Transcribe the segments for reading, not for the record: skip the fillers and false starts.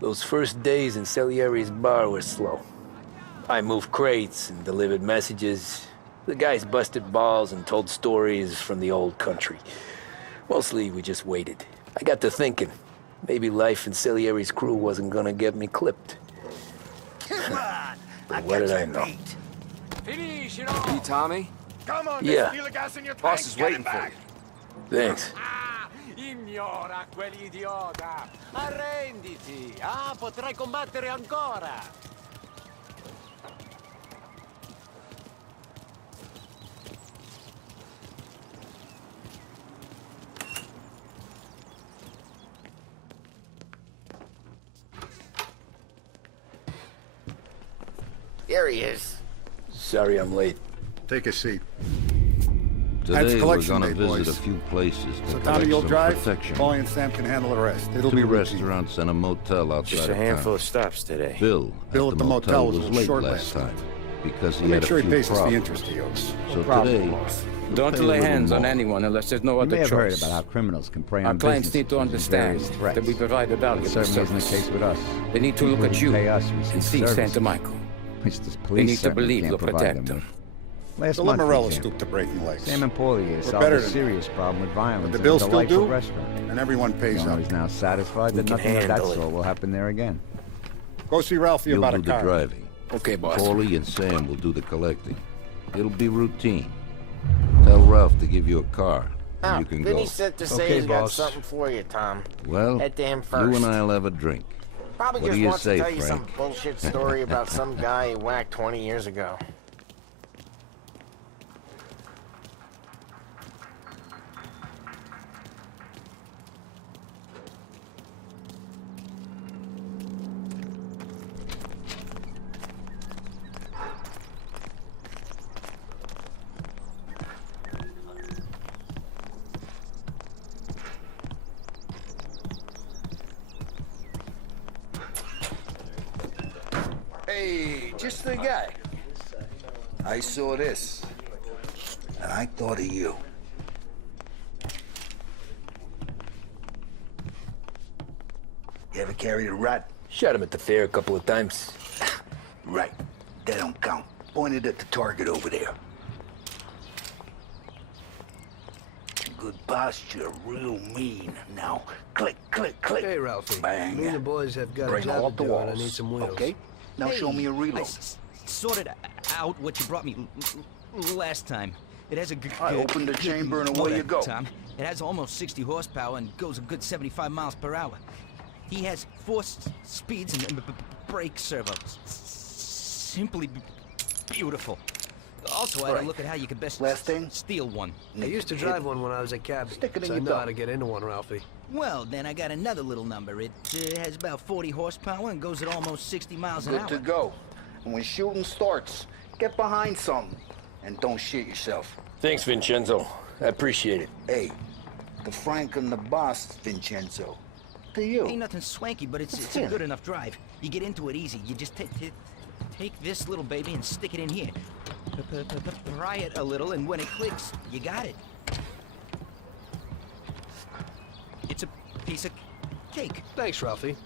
Those first days in Salieri's bar were slow. I moved crates and delivered messages. The guys busted balls and told stories from the old country. Mostly, we just waited. I got to thinking, maybe life in Salieri's crew wasn't gonna get me clipped. Come on! But what did I know? Finish it all! You Tommy? Come on, Yeah. feel the gas in your tank. Boss is Get waiting it for back. you. Thanks. Ignora quell'idiota! Arrenditi! Potrai combattere ancora! Here he is. Sorry I'm late. Take a seat. Today we're collection gonna day, visit boys. a few places to So collect Tommy, you'll some drive. protection. Paulie and Sam can handle the rest. It'll be Two routine. restaurants and a motel outside Just a of handful town. of stops today. Bill at the motel was late short last time because he We'll had make a sure he few pays us the problems. interest he owes. So today, Don't pay a lay little hands on more. anyone unless there's no You other may have heard choice. about how criminals can prey Our on clients need to businesses with understand various threats. that we provide a That valuable certainly isn't the service. case with us. They need to look People at who you pay us and receive see services, Santa Michael. which the They police need to certainly believe can't you'll provide protect them them. with. Last So let month, for Morello example, stoop to breaking legs. Sam and Paulie We're solved better a than serious problem with violence But the at bill a still delightful due, restaurant. and everyone pays The owner up. is now satisfied that We can nothing of that handle it. sort will happen there again. Go see Ralphie you'll about do a the car. driving. Okay, boss. Paulie and Sam will do the collecting. It'll be routine. Tell Ralph to give you a car, and you can go. Vinny said to say Okay, he's got boss. something for you, Tom. Well, Head to him you first. and I'll have a drink. Probably What just do you wants say, to tell you some Frank? bullshit story about some guy he whacked 20 years ago. Hey, just the guy. I saw this, and I thought of you. You ever carried a rat? Shot him at the fair a couple of times. Right. That don't count. Pointed at the target over there. Good posture, real mean. Now, click, click, click. Hey, Ralphie. Bang. Me and the boys have got a Bring all job the to do, and I walls. need some wheels. Okay? Now show me a I reload. sorted out what you brought me last time. It has a I opened the chamber and away you go. Tom. It has almost 60 horsepower and goes a good 75 miles per hour. He has 4 speeds and brake servos. Simply beautiful. Also, I had to Right. look at how you could best Last thing? steal one. I used to drive one when I was a cabbie, Stick it in so I your know belt. how to get into one, Ralphie. Well, then I got another little number. It has about 40 horsepower and goes at almost 60 miles an Good hour. to go. And when shooting starts, get behind something. And don't shit yourself. Thanks, Vincenzo. I appreciate it. Hey, the Frank and the boss, Vincenzo. To you. Ain't nothing swanky, but it's a good enough drive. You get into it easy. You just take this little baby and stick it in here. Pry it a little, and when it clicks, you got it. It's a piece of cake. Thanks, Ralphie.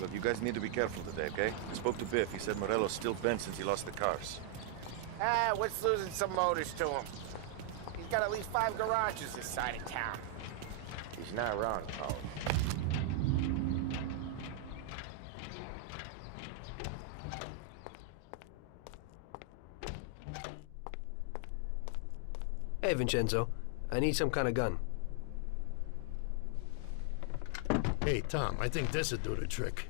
Look, you guys need to be careful today, okay? I spoke to Biff. He said Morello's still bent since he lost the cars. What's losing some motors to him? He's got at least 5 garages this side of town. He's not wrong, Paul. Hey, Vincenzo. I need some kind of gun. Hey, Tom, I think this would do the trick.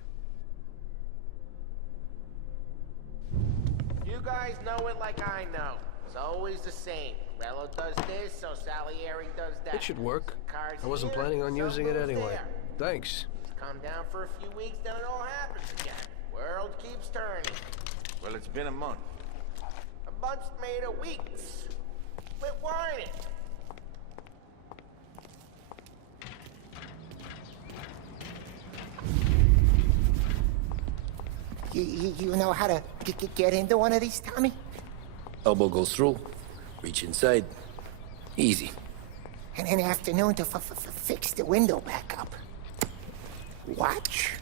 You guys know it like I know. It's always the same. Morello does this, so Salieri does that. It should work. Cars I wasn't here, planning on some using it moves anyway. there. Thanks. Calm down for a few weeks, then it all happens again. World keeps turning. Well, it's been a month. A month's made of weeks. Quit whining. You know how to get into one of these, Tommy? Elbow goes through. Reach inside. Easy. And an afternoon to fix the window back up. Watch.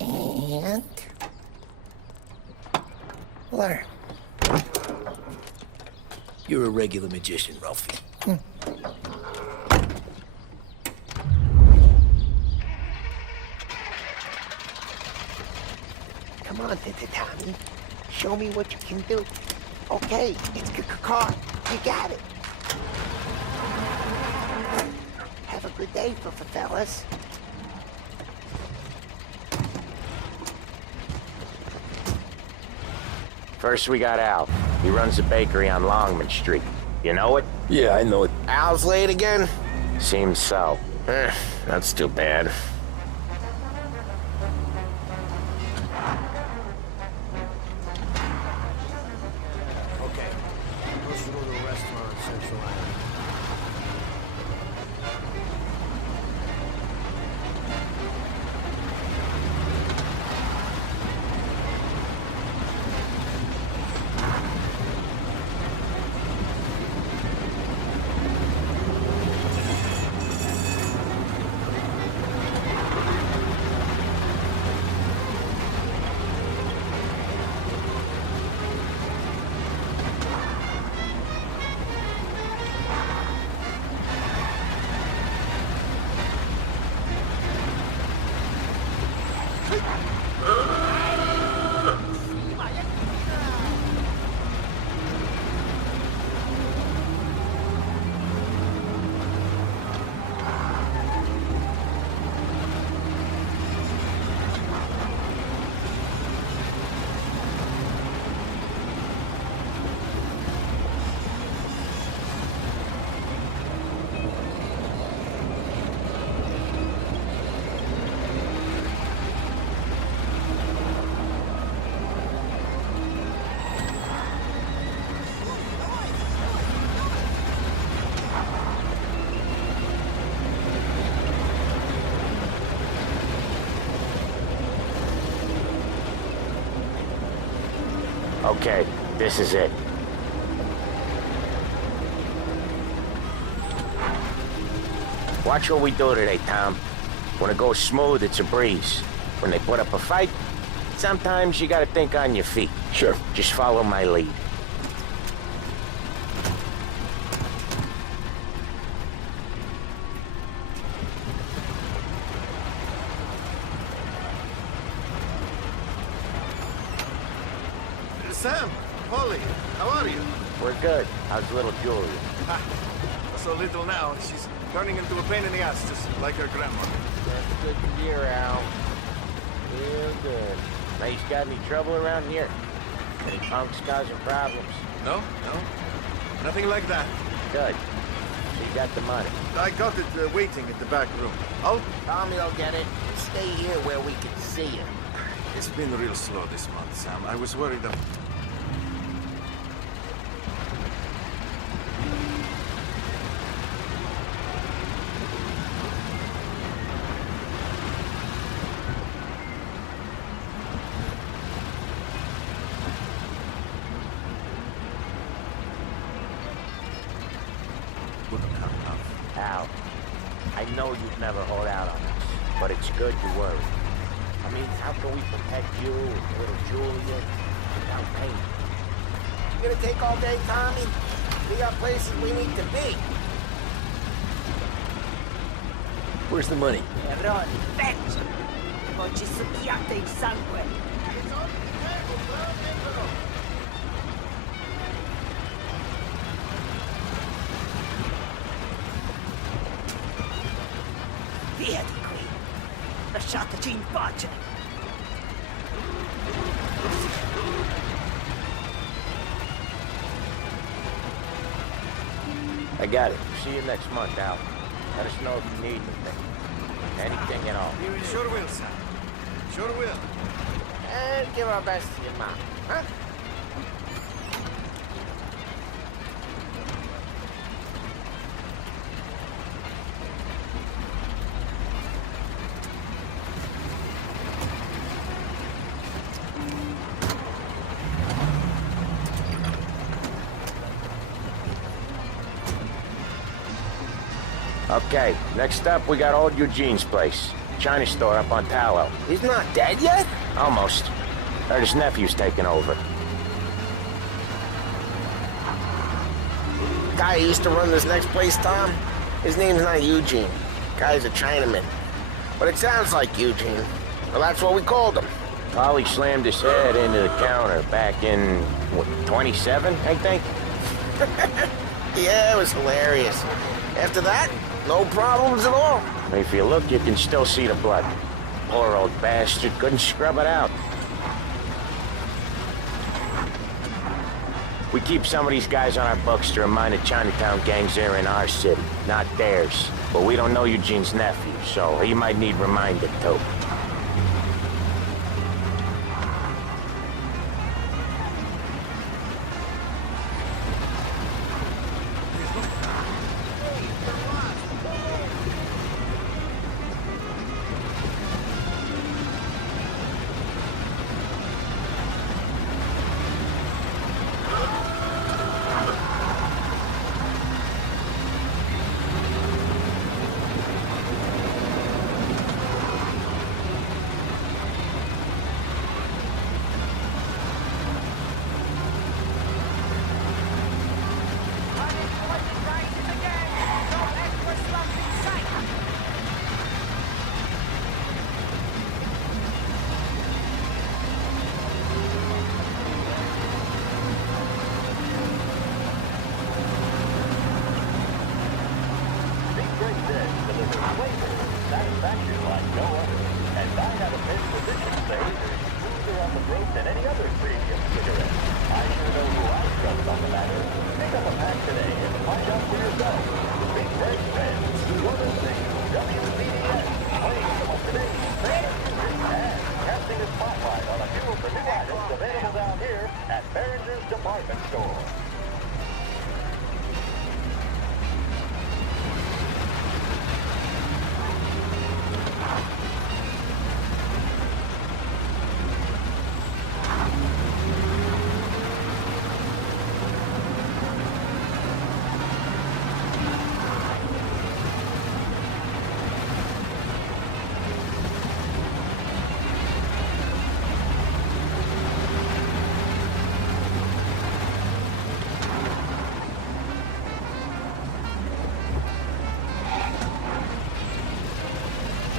And... learn. You're a regular magician, Ralphie. Come on, Tommy. Show me what you can do. Okay, it's car. You got it. Have a good day, fellas. First we got Al. He runs a bakery on Longman Street. You know it? Yeah, I know it. Al's late again? Seems so. That's too bad. Okay. Let's go to a restaurant on Central Island. Okay, this is it. Watch what we do today, Tom. When it goes smooth, it's a breeze. When they put up a fight, sometimes you gotta think on your feet. Sure. Just follow my lead. Sam, Polly, how are you? We're good. How's little Julia? So little now, she's turning into a pain in the ass, just like her grandmother. That's good to hear, Al. Real good. Now, you got any trouble around here? Any punks causing problems? No, nothing like that. Good. So you got the money. I got it waiting at the back room. Oh, Tommy will get it. Stay here where we can see him. it's been real slow this month, Sam. I was worried that... Al, I know you'd never hold out on us, but it's good to worry. I mean, how can we protect you and little Julia without pain? You gonna take all day, Tommy? We got places we need to be. Where's the money? Errore, pezzo! Poi ci succhiate il sangue! Via di qui! Lasciateci in pace! I got it. See you next month, Al. Let us know if you need anything. Anything at all. You sure will, Sam. Sure will. And give our best to your mom, huh? Okay, next up we got old Eugene's place. China store up on Tallow. He's not dead yet? Almost. Heard his nephew's taking over. The guy who used to run this next place, Tom? His name's not Eugene. Guy's a Chinaman. But it sounds like Eugene. Well, that's what we called him. Polly slammed his head into the counter back in, what, 27, I think? Yeah, it was hilarious. After that, no problems at all. If you look, you can still see the blood. Poor old bastard couldn't scrub it out. We keep some of these guys on our books to remind the Chinatown gangs they're in our city, not theirs. But we don't know Eugene's nephew, so he might need reminded too.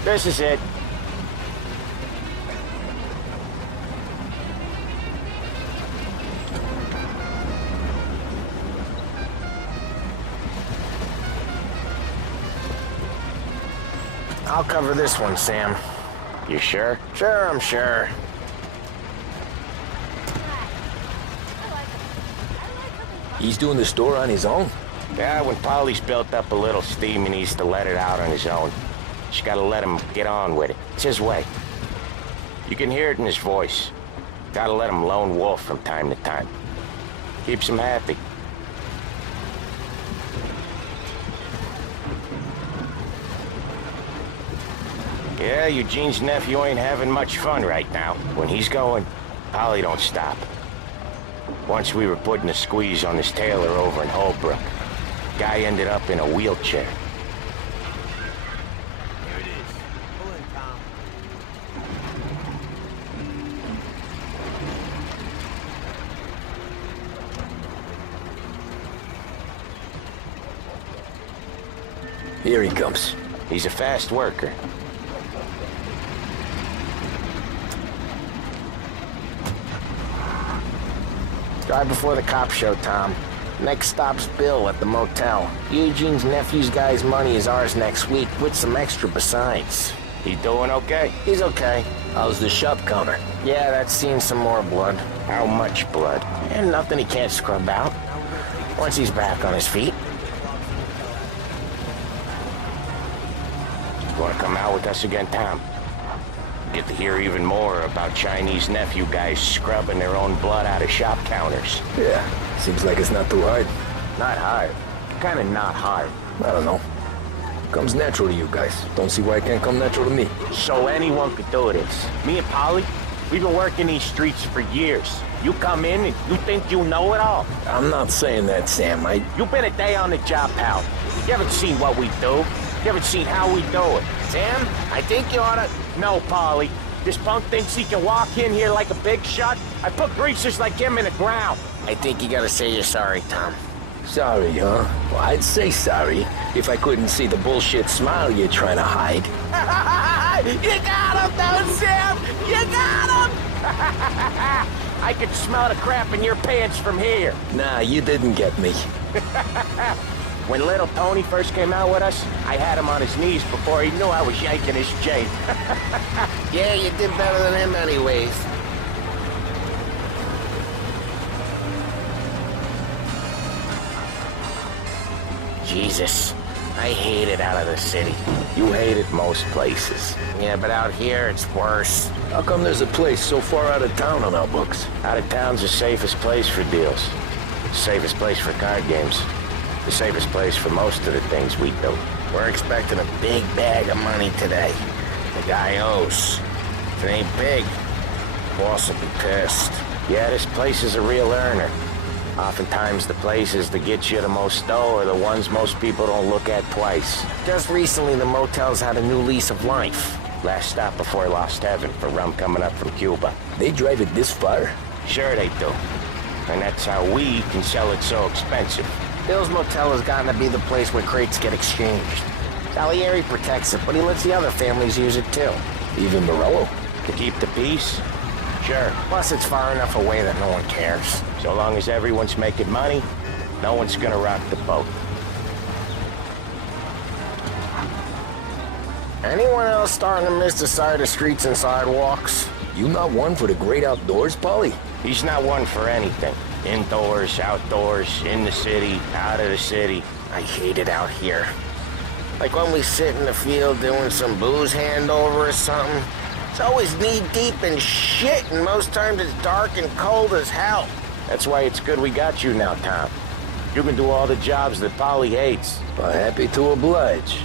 This is it. I'll cover this one, Sam. You sure? Sure, I'm sure. He's doing the store on his own? Yeah, when Polly's built up a little steam, he needs to let it out on his own. Just gotta let him get on with it. It's his way. You can hear it in his voice. Gotta let him lone wolf from time to time. Keeps him happy. Yeah, Eugene's nephew ain't having much fun right now. When he's going, Polly don't stop. Once we were putting a squeeze on this tailor over in Holbrook. Guy ended up in a wheelchair. Here he comes. He's a fast worker. Drive before the cops show, Tom. Next stop's Bill at the motel. Eugene's nephew's guy's money is ours next week, with some extra besides. He doing okay? He's okay. How's the shop counter? Yeah, that's seen some more blood. How much blood? And nothing he can't scrub out. Once he's back on his feet. You wanna come out with us again, Tom? Get to hear even more about Chinese nephew guys scrubbing their own blood out of shop counters. Yeah, seems like it's not too hard. Not hard. Kinda not hard. I don't know. Comes natural to you guys. Don't see why it can't come natural to me. So anyone could do this. Me and Polly, we've been working these streets for years. You come in and you think you know it all. I'm not saying that, Sam. You've been a day on the job, pal. You haven't seen what we do. You haven't seen how we do it. Sam, I think you oughta... No, Polly. This punk thinks he can walk in here like a big shot. I put greasers like him in the ground. I think you gotta say you're sorry, Tom. Sorry, huh? Well, I'd say sorry if I couldn't see the bullshit smile you're trying to hide. You got him, though, Sam! You got him! I could smell the crap in your pants from here. Nah, you didn't get me. When little Tony first came out with us, I had him on his knees before he knew I was yanking his chain. Yeah, you did better than him anyways. Jesus, I hate it out of the city. You hate it most places. Yeah, but out here, it's worse. How come there's a place so far out of town on our books? Out of town's the safest place for deals. The safest place for card games. The safest place for most of the things we do. We're expecting a big bag of money today. The guy owes. If it ain't big, boss will be pissed. Yeah, this place is a real earner. Oftentimes the places that get you the most dough are the ones most people don't look at twice. Just recently, the motel's had a new lease of life. Last stop before Lost Heaven for rum coming up from Cuba. They drive it this far? Sure they do. And that's how we can sell it so expensive. Bill's Motel has gotten to be the place where crates get exchanged. Salieri protects it, but he lets the other families use it too. Even Morello? To keep the peace? Sure. Plus, it's far enough away that no one cares. So long as everyone's making money, no one's gonna rock the boat. Anyone else starting to miss the side of streets and sidewalks? You not one for the great outdoors, Polly? He's not one for anything. Indoors, outdoors, in the city, out of the city. I hate it out here. Like when we sit in the field doing some booze handover or something. It's always knee-deep in shit, and most times it's dark and cold as hell. That's why it's good we got you now, Tom. You can do all the jobs that Polly hates. Well, happy to oblige.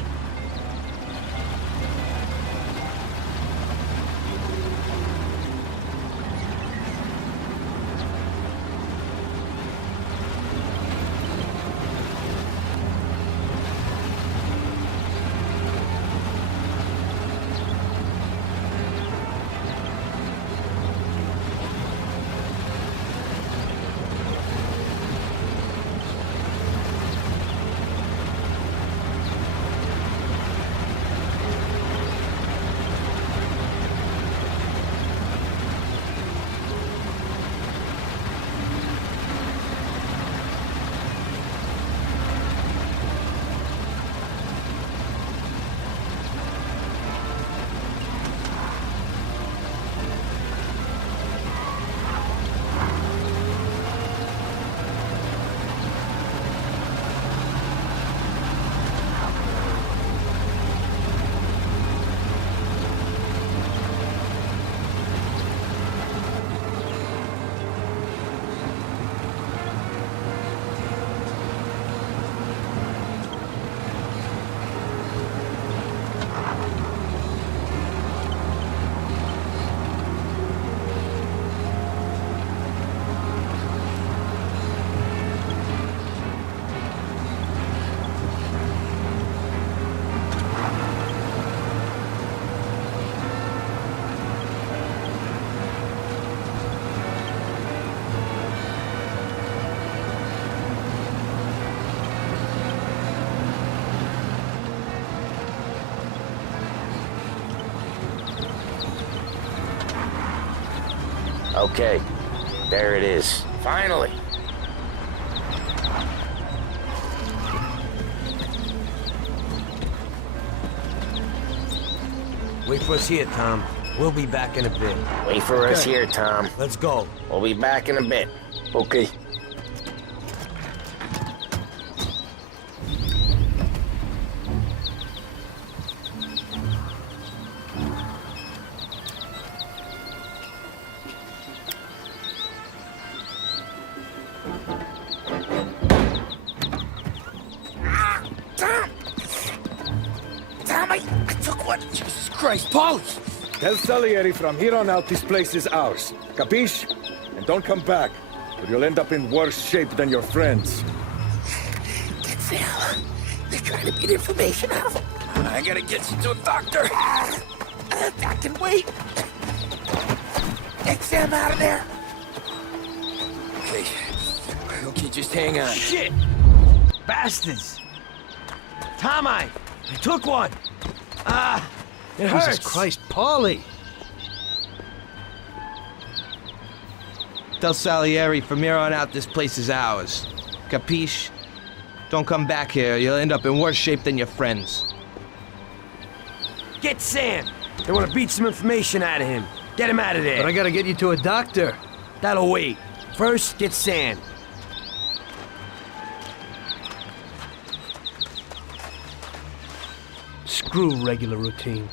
Okay, there it is. Finally. Wait for us here, Tom. We'll be back in a bit. Wait for us here, Tom. Let's go. We'll be back in a bit. Okay. Christ, Polly! Tell Salieri from here on out this place is ours. Capiche? And don't come back, or you'll end up in worse shape than your friends. Get Sal. They're trying to beat information out of him. I gotta get you to a doctor. I can wait. Get Sam out of there. Okay. Okay, just hang on. Shit! Bastards! Tom, I took one. It hurts. Jesus Christ, Paulie! Tell Salieri from here on out this place is ours. Capiche? Don't come back here. You'll end up in worse shape than your friends. Get Sam. They want to beat some information out of him. Get him out of there. But I gotta get you to a doctor. That'll wait. First, get Sam. Screw regular routine.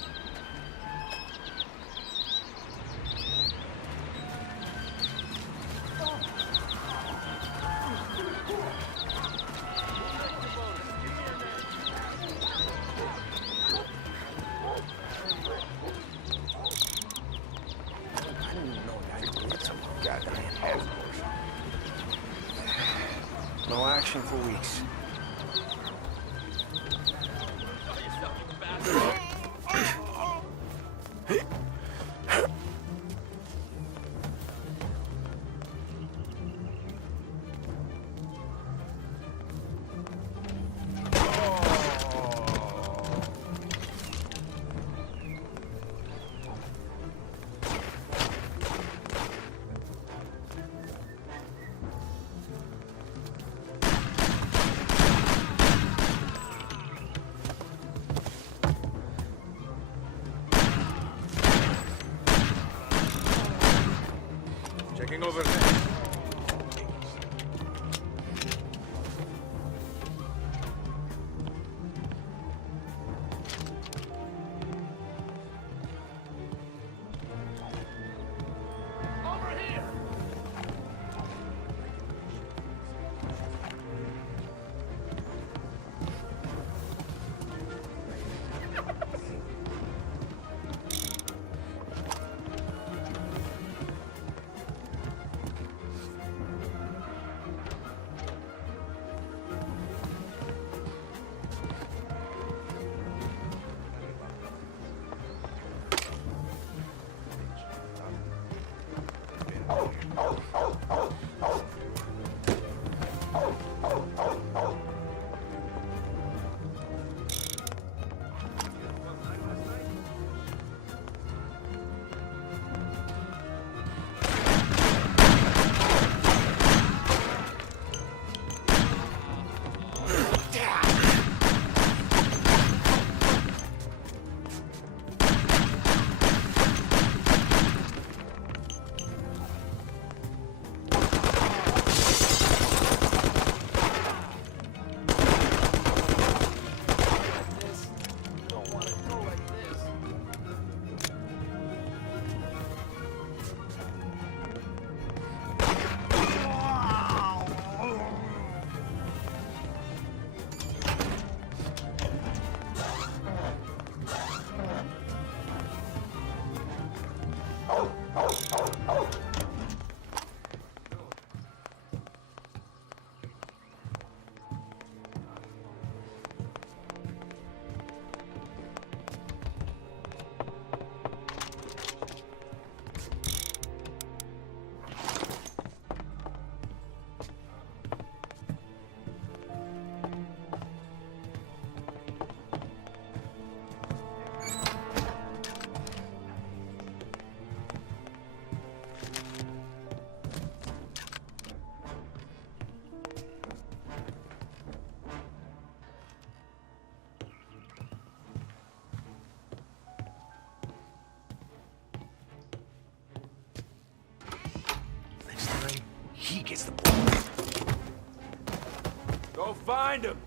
No action for weeks. Checking over there. He gets the ball. Go find him.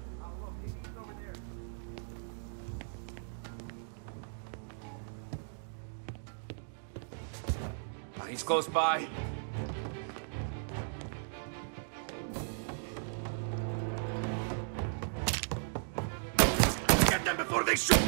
He's close by. Get them before they shoot.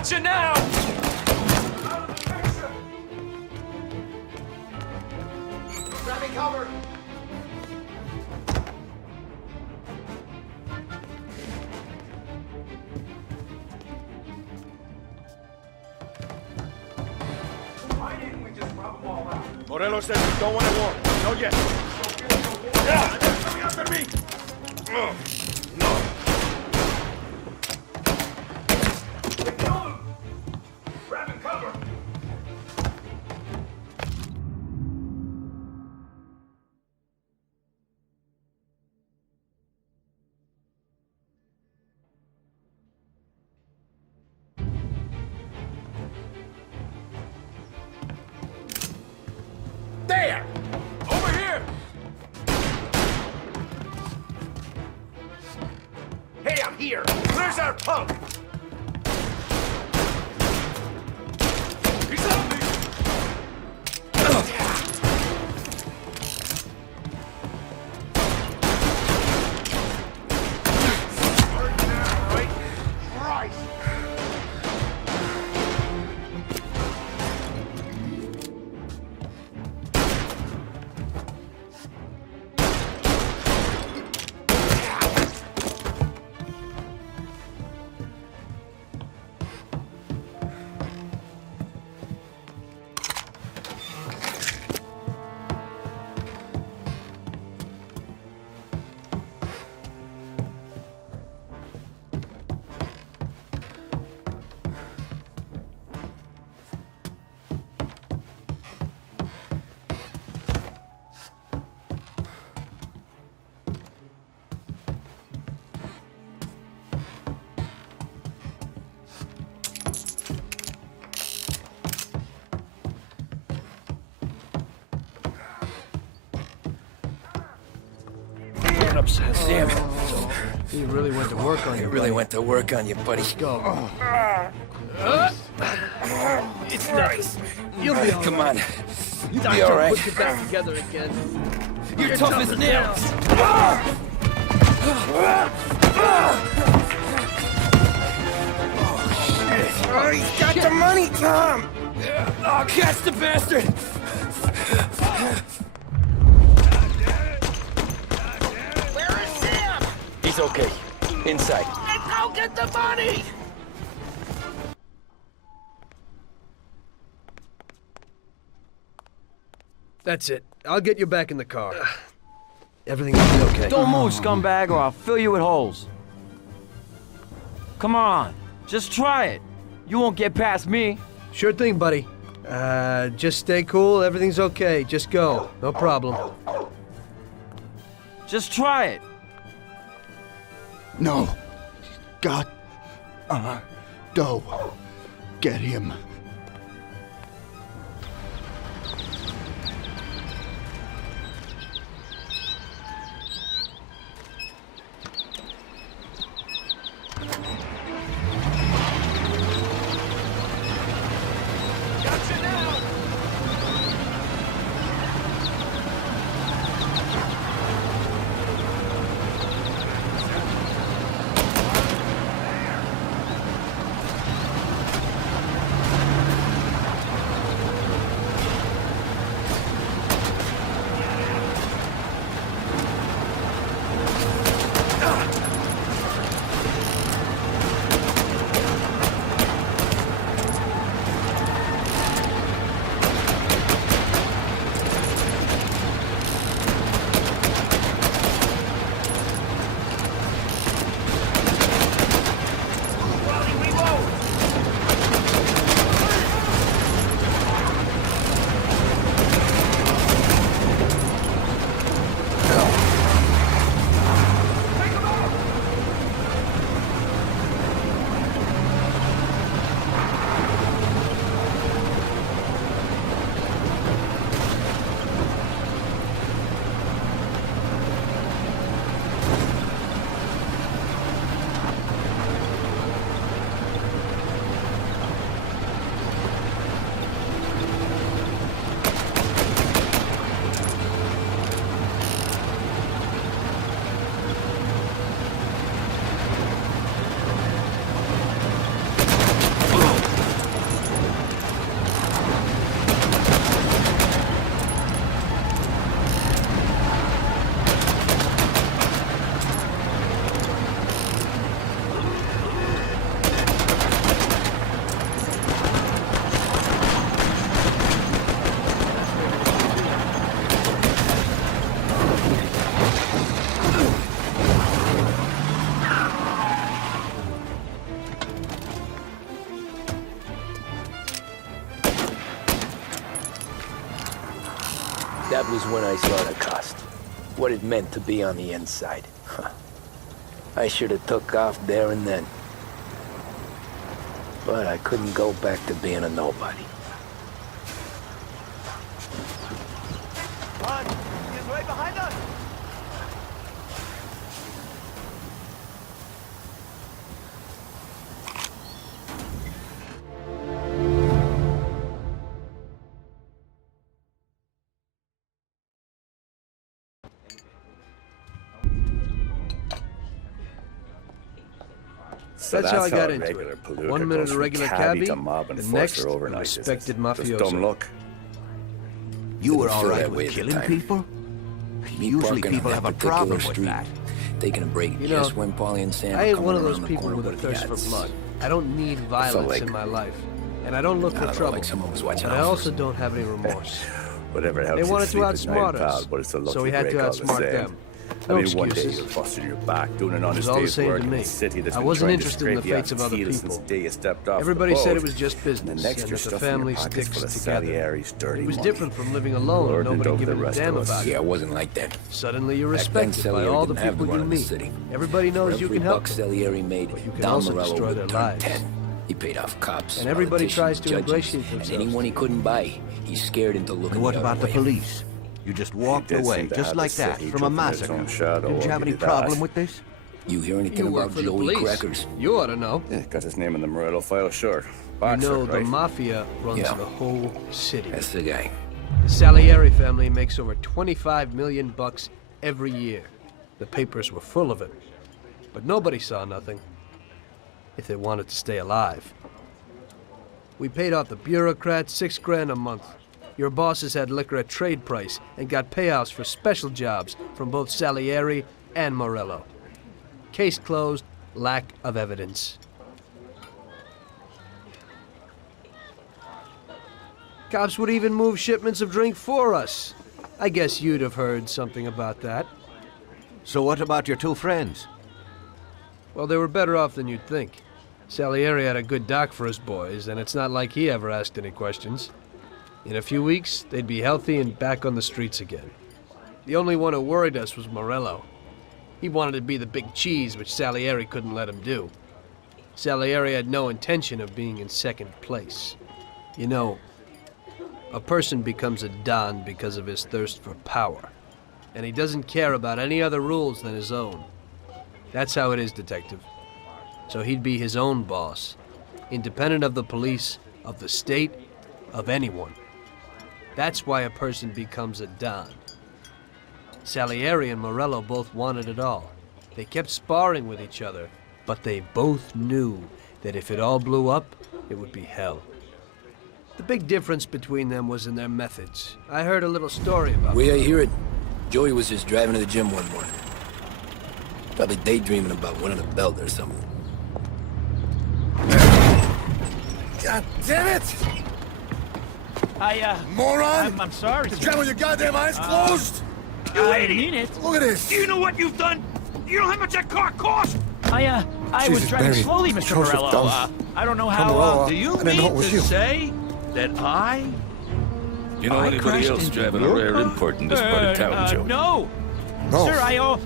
Gotcha now! Grabbing cover! Morello says we don't want a war. No, yes. Yeah, they're coming after me. No. Grabbing cover! There! Over here! Hey, I'm here. Where's our punk? He's on me! Damn it. He really went to work on you. It really went to work on you, buddy. Let's go. It's nice. You'll be all Come right. on. You be all right. Put you back together again. You're tough as nails. Oh, he's got the money, Tom! Oh, catch the bastard! Where is Sam? He's okay. Inside. Then go get the money! That's it. I'll get you back in the car. Everything will be okay. Don't move, scumbag, or I'll fill you with holes. Come on, just try it. You won't get past me. Sure thing, buddy. Just stay cool. Everything's okay. Just go. No problem. Just try it. No. God. Doe. Get him. Gotcha now! was when I saw the cost. What it meant to be on the inside. I should have took off there and then. But I couldn't go back to being a nobody. Run! He's right behind us! So that's how I got into it. 1 minute a regular cabbie, the next a respected mafioso. Don't look. You were all right with killing people? Usually people have a problem with that. Taking a break just when Paulie and Sam I ain't one of those people with a thirst for blood. I don't need violence in my life. And I don't look for trouble. But I also don't have any remorse. Whatever helps They you wanted to sleep at night, outsmart pal, us, but it's a lucky so we had to break all the outsmart same. them. I No mean, one day excuses. you'll bust in your back doing an honest all the day's same work to in me. a city that's I been wasn't trying interested to in the scrape you fates off of other heel people. since the day you stepped off Everybody the said it boat. was just business, And the next and you're that the stuffing your family pockets sticks full of together. Salieri's dirty It was money. different from living alone and Lord, and nobody dope the giving a rest damn of us. about Yeah, it it. wasn't like that. Suddenly you're Back then, respected by Salieri all the didn't have people the you run of the meet. city. Everybody knows you Every can help buck them. Salieri made, But you can Don also Morello destroy would their turn lives. 10. He paid off cops, And everybody politicians, tries to judges, ingratiate and themselves. anyone he couldn't buy, he scared into looking And what the other about the way. police? You just walked He did away, seem to just have like a that, city from a driven in its massacre. own shadow, Didn't you I'll have any give you problem that. with this? You hear anything You work about for the Joey police. Crackers? You ought to know. Yeah, got his name in the Morello file, sure. You Boxer, know, the right? mafia runs Yeah. the whole city. That's the guy. The Salieri family makes over 25 million bucks every year. The papers were full of it. But nobody saw nothing. If they wanted to stay alive. We paid off the bureaucrats $6 grand a month. Your bosses had liquor at trade price and got payouts for special jobs from both Salieri and Morello. Case closed, lack of evidence. Cops would even move shipments of drink for us. I guess you'd have heard something about that. So what about your two friends? Well, they were better off than you'd think. Salieri had a good doc for his boys, and it's not like he ever asked any questions. In a few weeks, they'd be healthy and back on the streets again. The only one who worried us was Morello. He wanted to be the big cheese, which Salieri couldn't let him do. Salieri had no intention of being in second place. You know, a person becomes a Don because of his thirst for power, and he doesn't care about any other rules than his own. That's how it is, Detective. So he'd be his own boss, independent of the police, of the state, of anyone. That's why a person becomes a Don. Salieri and Morello both wanted it all. They kept sparring with each other, but they both knew that if it all blew up, it would be hell. The big difference between them was in their methods. I heard a little story about Way I hear it, Joey was just driving to the gym one morning. Probably daydreaming about winning a belt or something. God damn it! Moron! I'm sorry. You're driving with your goddamn eyes closed! You idiot! Mean it. Look at this! Do you know what you've done? You know how much that car cost? I was Jesus, driving Barry. slowly, Mr. Joseph, Morello. don't. I don't know Come how. Morello, Do you I didn't know mean it was to you. say that I? You know I anybody crashed else into driving a your rare car? import in this part of town, Joe? No. No. Sir, I only.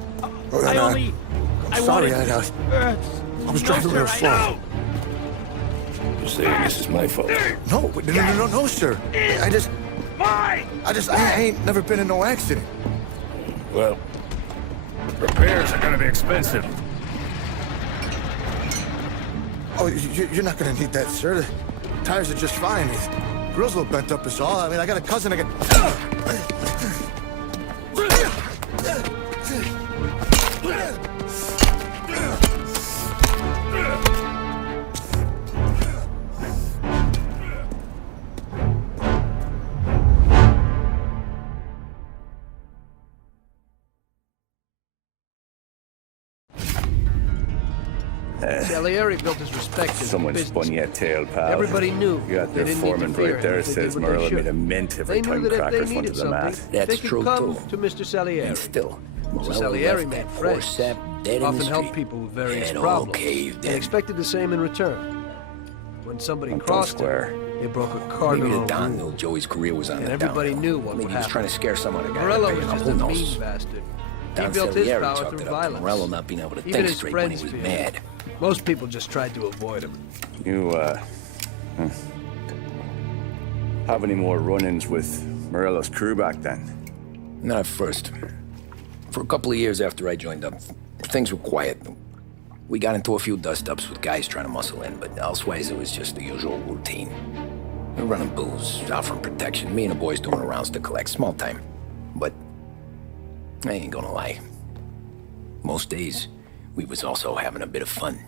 I sorry, wanted. I was no, driving sir, real I slow. know. You're saying this is my fault. No, sir. Why? I ain't never been in no accident. Well, repairs are gonna be expensive. Oh, you're not gonna need that, sir. The tires are just fine. The grill's a little bent up is all. I mean, I got a cousin I can... Salieri built his respect as a Someone spun your tail, pal. Everybody knew. You got They their didn't foreman interfere right there if they says did what they Morello should. made a mint every They knew time that if crackers they went needed to the mat. something, That's they could true, come too. to Mr. Salieri. And still, Mr. Morello Salieri left made that poor friends, sap dead in often the helped street. people with various It all problems, caved and in. expected the same in return. When somebody And don't crossed him, square. They broke a Maybe cardinal the Don rule, knew Joey's career was on and the everybody downhill. knew what Maybe would he was happen. trying to scare some other guy. Morello Who was just a knows? mean bastard. He Don built his Salieri power chalked through it up to violence. Morello not being able to Even think his straight when he friends was feared mad. him. Most people just tried to avoid him. You, have any more run-ins with Morello's crew back then? Not at first. For a couple of years after I joined up, things were quiet. We got into a few dust-ups with guys trying to muscle in, but elsewise it was just the usual routine. We were running booze, out from protection, me and the boys doing rounds to collect, small time. But I ain't gonna lie. Most days, we was also having a bit of fun.